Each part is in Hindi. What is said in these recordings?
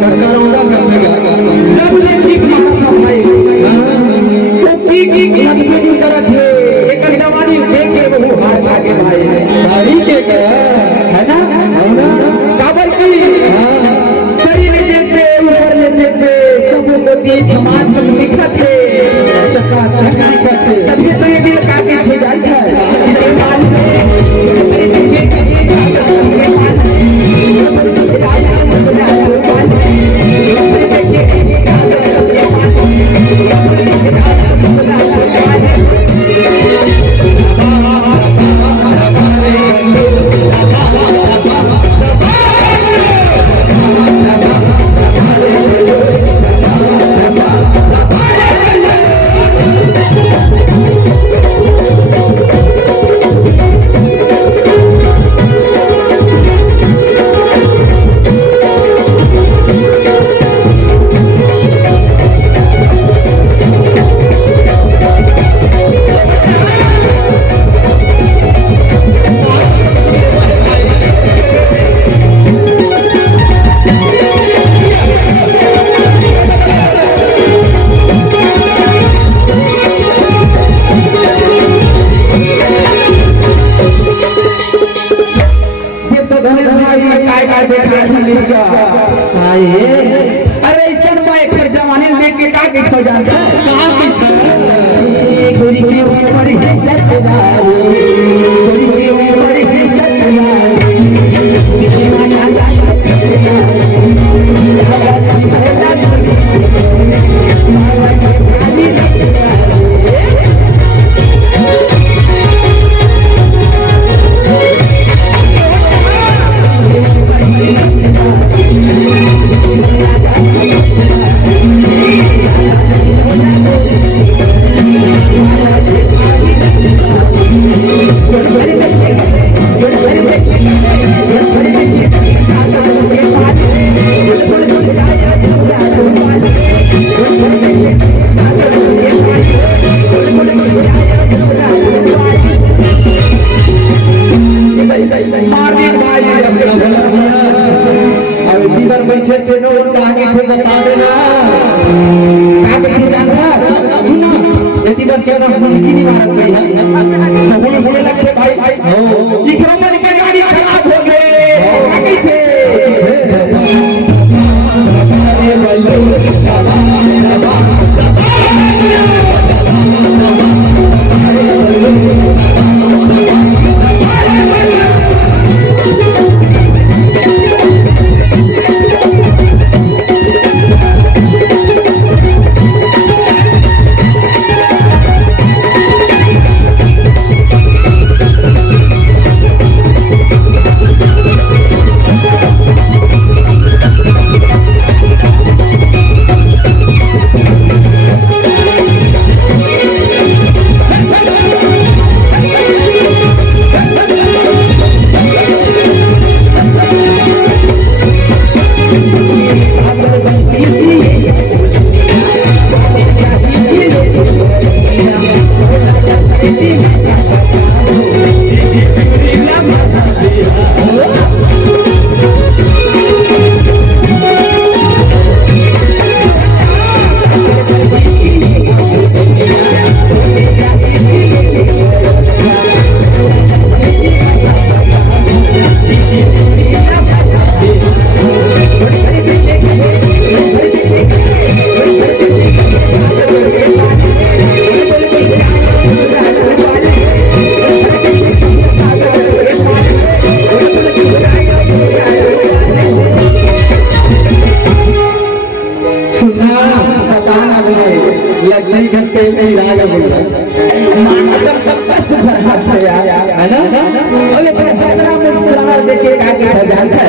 करोड़ा फंसेगा जब ने किक मारा था भाई तो किक लगबे नहीं करत है एक जवानी देख के वो हार भागे भाई भाई के क्या है ना काबल की करी नहीं देते ऊपर ले देते सबों को दिए समाज में दिखत है चक्का चक दिखत है तभी तो ये दिल काटे थे जाता है कि माल में अरे ऐसा एक जवानी देख के का के खो जाता है कहां के गोरी के ऊपर है सतवारी गोरी के ऊपर है सतवारी बैठे थे नो उनका आगे थे बता देना का बैठे जाना सुनो यदि बात क्या ना मुल्की नहीं मारत गई है बोले बोले लगते भाई हो इकरा पर के गाड़ी खराब हो गए आगे थे अरे बल्लो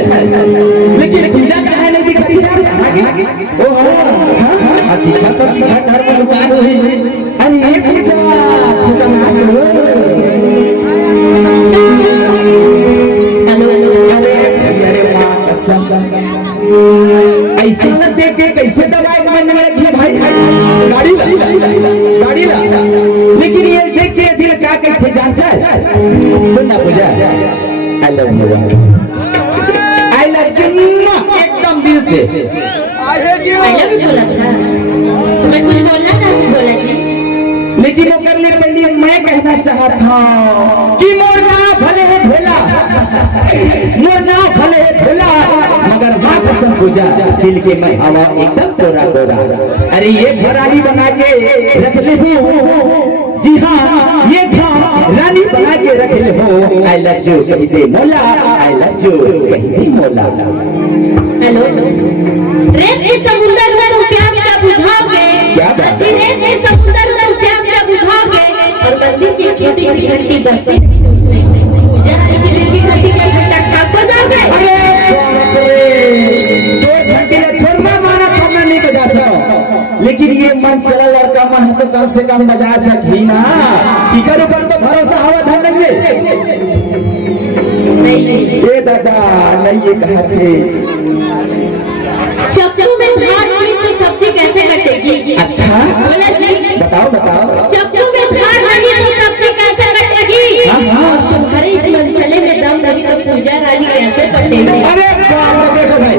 लेकिन पूजा कहाँ नहीं दिखती है ओ हां दिखा तो दिखा घर में दुकान हुई अरे ये पूजा तू कहाँ हो अरे मां कसम ऐसे न देख के कैसे दवाई मन में रखी भाई गाड़ी ला लेकिन ये देख के दिल क्या कहते जानता है सुनना पूजा आई लव यू एकदम दिल दिल से। पहले भी बोला था तुम्हें कुछ बोलना था बोला जी। लेकिन वो करने के लिए मैं कहना चाहता कि मोर ना भले है भोला, मोर ना भले है भोला, मगर माँ कसम पूजा दिल के मैं हवा एकदम कोरा कोरा। अरे ये भरारी बना के रख ले हो, जी हाँ ये रानी बना के रख ले हो। आई लव यू कह दे मोला, आई लव यू कह दे मोला। हेलो, रेत के समुंदर में तुम प्यास क्या बुझाओगे? क्या बात? जी रेत के समुंदर में तुम प्यास क्या बुझाओगे? और बंदी की छोटी सी घंटी बजती जरा की लड़की घंटी के घंटा छाप बजाओगे? अरे बाप रे, 2 घंटे छोड़ना मारा खाना नहीं बजा सको, लेकिन ये मन चला लड़का मन तो कम से कम बजा सकी ना। इकर ऊपर तो भरोसा हवा धन नहीं है। नहीं ये दादा नहीं ये कहा थे। चप्पू में धार नहीं तो सब्जी कैसे कटेगी? अच्छा बोला जी, बताओ बताओ। चप्पू में धार नहीं तो सब्जी कैसे कटेगी? हाँ हाँ, तुम्हारे इस मनचले में दम नहीं तो पूजा रानी कैसे कटेगी? अरे बाप रे, देखो भाई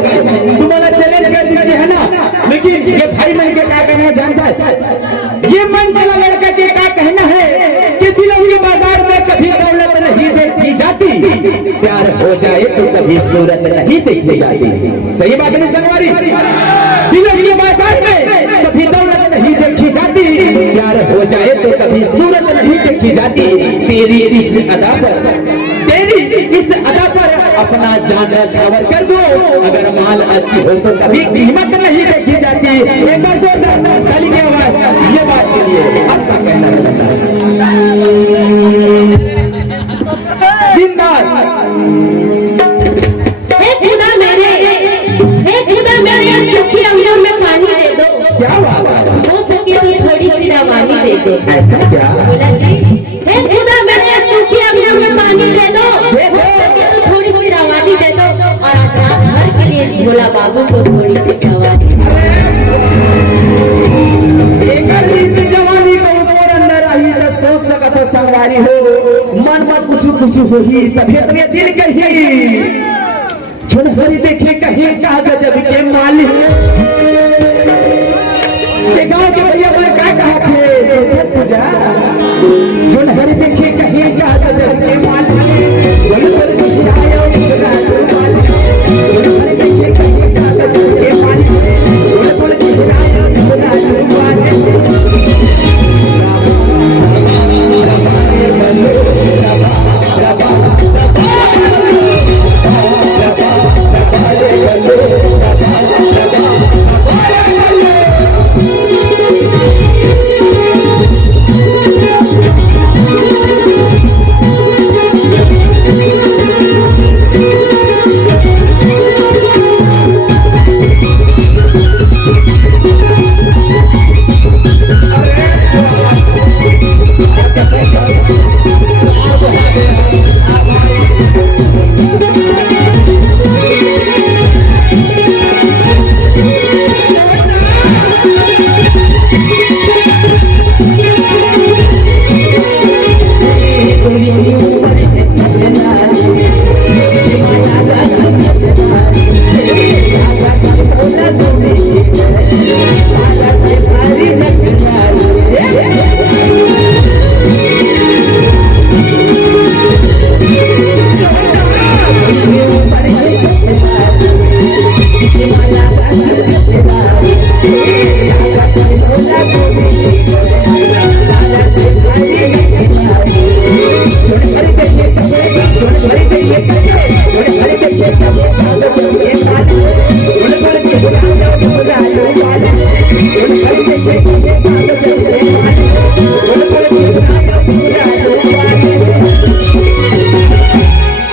तुम्हारा चैलेंज कर दीजिए है ना, लेकिन ये भाई मन के क्या कहना जानता है? ये मन वाला लड़का के क्या कहना है कि दिलों के बाजार में कभी दौलत नहीं देखी जाती, प्यार हो जाए तो कभी सूरत नहीं देखी जाती। सही बात है संगवारी? दिलों के बाजार में कभी दौलत नहीं देखी जाती, प्यार हो जाए तो कभी सूरत नहीं देखी जाती। तेरी इस अदा पर, तेरी इस अदा पर अपना जान न्यौछावर कर दो, अगर माल अच्छी हो तो कभी कीमत नहीं देखी जाती। एक बार जोरदार ताली की आवाज ये बात के लिए। आपका कहना है जिंदार। हे खुदा मेरे सूखी अंगूर में पानी दे दो। क्या बात है? हो सके तो थोड़ी सी रवानी दे दो। ऐसा क्या? बोला जी, हे खुदा मेरे सूखी अंगूर में पानी दे दो, हो सके तो थोड़ी सी रवानी दे दो, और आज रात भर के लिए भोला बाबू को थोड़ी सी जवानी। इस जवानी को ऊपर अंदर आई तो सोच सकत हो संगवारी हो, मन में कुछ कुछ हो ही तबियत में दिल कही छोड़ देखे कहीं का गजब के मालिक। गाँव के भैया पर क्या कहा थे सोचत पूजा, जो नहर देखे कहीं का गजब के मालिक।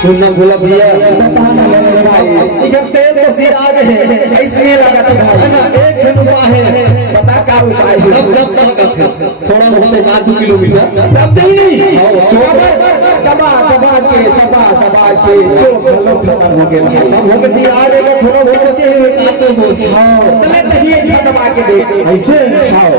सुनना भूला भैया, तेल तो सिर आगे है इसलिए लगा था ना। एक झुनुआ है, बता क्या उपाय है? कब थोड़ा बहुत 1-2 किलोमीटर तब चाहिए नहीं दबा के खत्म हो गया। तब हो के सिर आ जाएगा, थोड़ा बहुत बचे हुए काटो हो। हां तले तहिए दबा के देख ऐसे। हां